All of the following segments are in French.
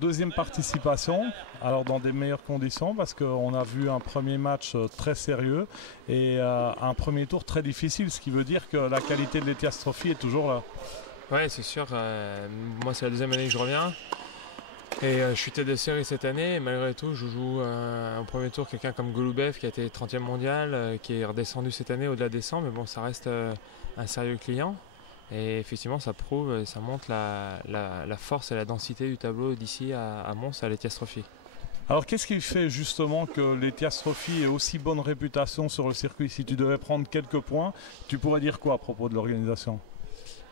Deuxième participation, alors dans des meilleures conditions parce qu'on a vu un premier match très sérieux et un premier tour très difficile, ce qui veut dire que la qualité de l'Ethias Trophy est toujours là. Ouais, c'est sûr. Moi, c'est la deuxième année que je reviens. Et je suis tête de série cette année. Et malgré tout, je joue au premier tour quelqu'un comme Golubev qui a été 30e mondial, qui est redescendu cette année au-delà des 100. Mais bon, ça reste un sérieux client. Et effectivement, ça prouve et ça montre la force et la densité du tableau d'ici à Mons, à l'Ethias Trophy. Alors qu'est-ce qui fait justement que l'Ethias Trophy ait aussi bonne réputation sur le circuit? Si tu devais prendre quelques points, tu pourrais dire quoi à propos de l'organisation?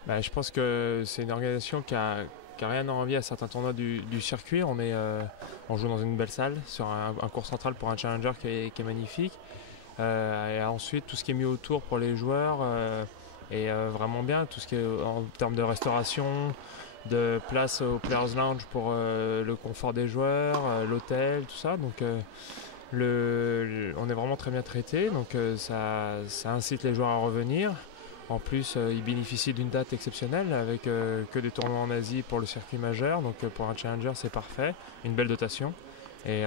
Je pense que c'est une organisation qui a rien à envier à certains tournois du circuit. On joue dans une belle salle, sur un court central pour un challenger qui est magnifique. Et ensuite, tout ce qui est mis autour pour les joueurs est vraiment bien. Tout ce qui est en termes de restauration, de place au Players Lounge pour le confort des joueurs, l'hôtel, tout ça. Donc on est vraiment très bien traité. Donc ça incite les joueurs à revenir. En plus, ils bénéficient d'une date exceptionnelle avec que des tournois en Asie pour le circuit majeur. Donc pour un challenger, c'est parfait. Une belle dotation. Et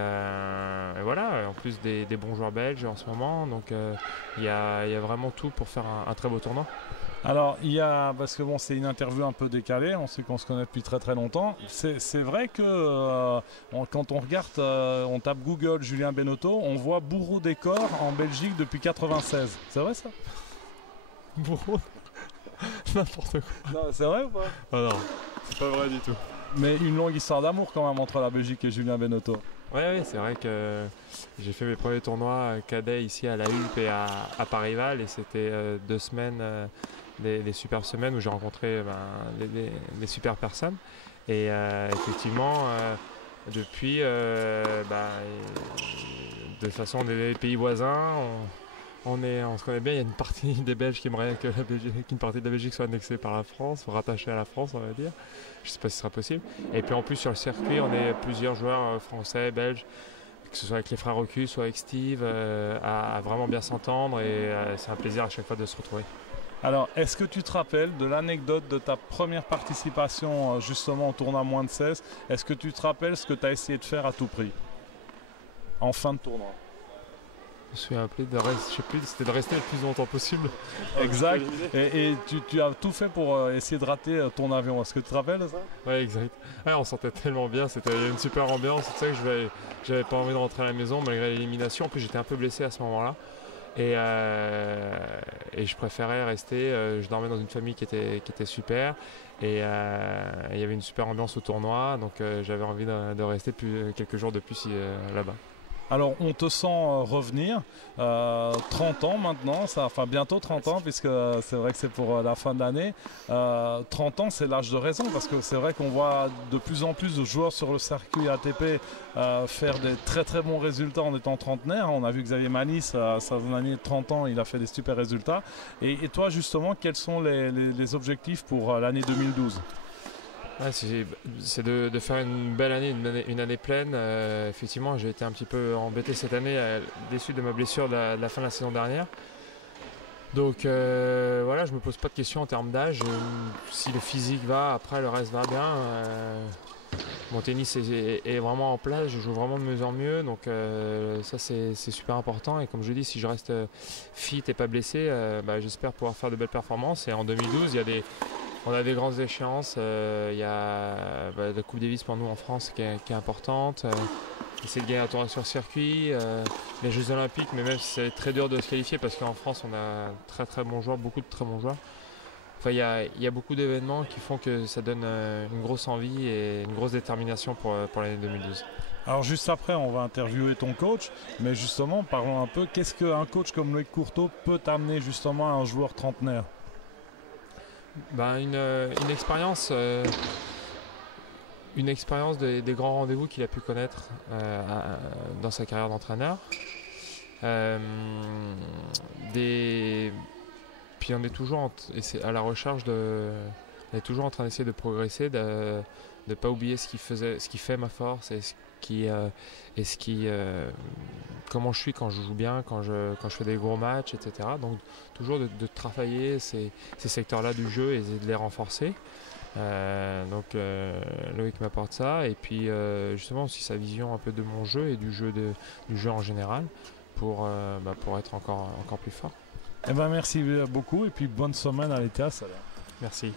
voilà, en plus des bons joueurs belges en ce moment. Donc il y a vraiment tout pour faire un très beau tournoi. Alors, parce que bon, c'est une interview un peu décalée, on sait qu'on se connaît depuis très très longtemps. C'est vrai que quand on regarde, on tape Google Julien Benotto, on voit bourreau des corps en Belgique depuis 96. C'est vrai ça? Bourreau. N'importe quoi. Non, c'est vrai ou pas? Oh non, c'est pas vrai du tout. Mais une longue histoire d'amour quand même entre la Belgique et Julien Benotto. Ouais, c'est vrai que j'ai fait mes premiers tournois cadets ici à la Hulpe et à Parival, et c'était 2 semaines, des super semaines où j'ai rencontré des super personnes. Et effectivement, depuis, de façon des pays voisins, on se connaît bien. Il y a une partie des Belges qui aimerait qu'une partie de la Belgique soit annexée par la France, rattachée à la France, on va dire. Je ne sais pas si ce sera possible. Et puis en plus sur le circuit, on est plusieurs joueurs français, belges, que ce soit avec les frères Rocus, soit avec Steve, à vraiment bien s'entendre. Et c'est un plaisir à chaque fois de se retrouver. Alors, est-ce que tu te rappelles de l'anecdote de ta première participation justement au tournoi moins de 16? Est-ce que tu te rappelles ce que tu as essayé de faire à tout prix en fin de tournoi? Je me suis appelé je sais plus, c'était de rester le plus longtemps possible. Exact. Et tu as tout fait pour essayer de rater ton avion. Est-ce que tu te rappelles de ça? Ouais, exact. Ouais, on sentait tellement bien. Il y a une super ambiance. Tu sais que j'avais pas envie de rentrer à la maison malgré l'élimination. En plus, j'étais un peu blessé à ce moment-là. Et je préférais rester. Je dormais dans une famille qui était super. Et il y avait une super ambiance au tournoi. Donc j'avais envie de rester quelques jours de plus là-bas. Alors on te sent revenir, 30 ans maintenant, enfin bientôt 30 ans puisque c'est vrai que c'est pour la fin de l'année. 30 ans c'est l'âge de raison parce que c'est vrai qu'on voit de plus en plus de joueurs sur le circuit ATP faire des très très bons résultats en étant trentenaire. On a vu Xavier Manis, à sa année de 30 ans, il a fait des super résultats. Et toi justement, quels sont les objectifs pour l'année 2012? Ouais, c'est de faire une belle année, une année pleine. Effectivement, j'ai été un petit peu embêté cette année, déçu de ma blessure de la fin de la saison dernière. Donc voilà, je me pose pas de questions en termes d'âge. Si le physique va, après le reste va bien. Mon tennis est vraiment en place, je joue vraiment de mieux en mieux. Donc ça c'est super important. Et comme je dis, si je reste fit et pas blessé, j'espère pouvoir faire de belles performances. Et en 2012, on a des grandes échéances. Il y a la Coupe Davis pour nous en France qui est importante. Essayer de gagner un tournoi sur circuit. Les Jeux Olympiques, mais même si c'est très dur de se qualifier parce qu'en France on a très très bons joueurs, beaucoup de très bons joueurs. Enfin, il y a beaucoup d'événements qui font que ça donne une grosse envie et une grosse détermination pour l'année 2012. Alors juste après, on va interviewer ton coach, mais justement, parlons un peu, qu'est-ce qu'un coach comme Loïc Courteau peut amener justement à un joueur trentenaire? Une expérience des grands rendez-vous qu'il a pu connaître dans sa carrière d'entraîneur. Puis on est toujours à la recherche on est toujours en train d'essayer de progresser, de ne pas oublier ce qui fait ma force et comment je suis quand je joue bien, quand je fais des gros matchs, etc. Donc toujours de travailler ces secteurs-là du jeu et de les renforcer. Donc Loïc m'apporte ça, et puis justement aussi sa vision un peu de mon jeu et du jeu en général pour être encore plus fort. Eh ben, merci beaucoup et puis bonne semaine à l'ETAS. Merci.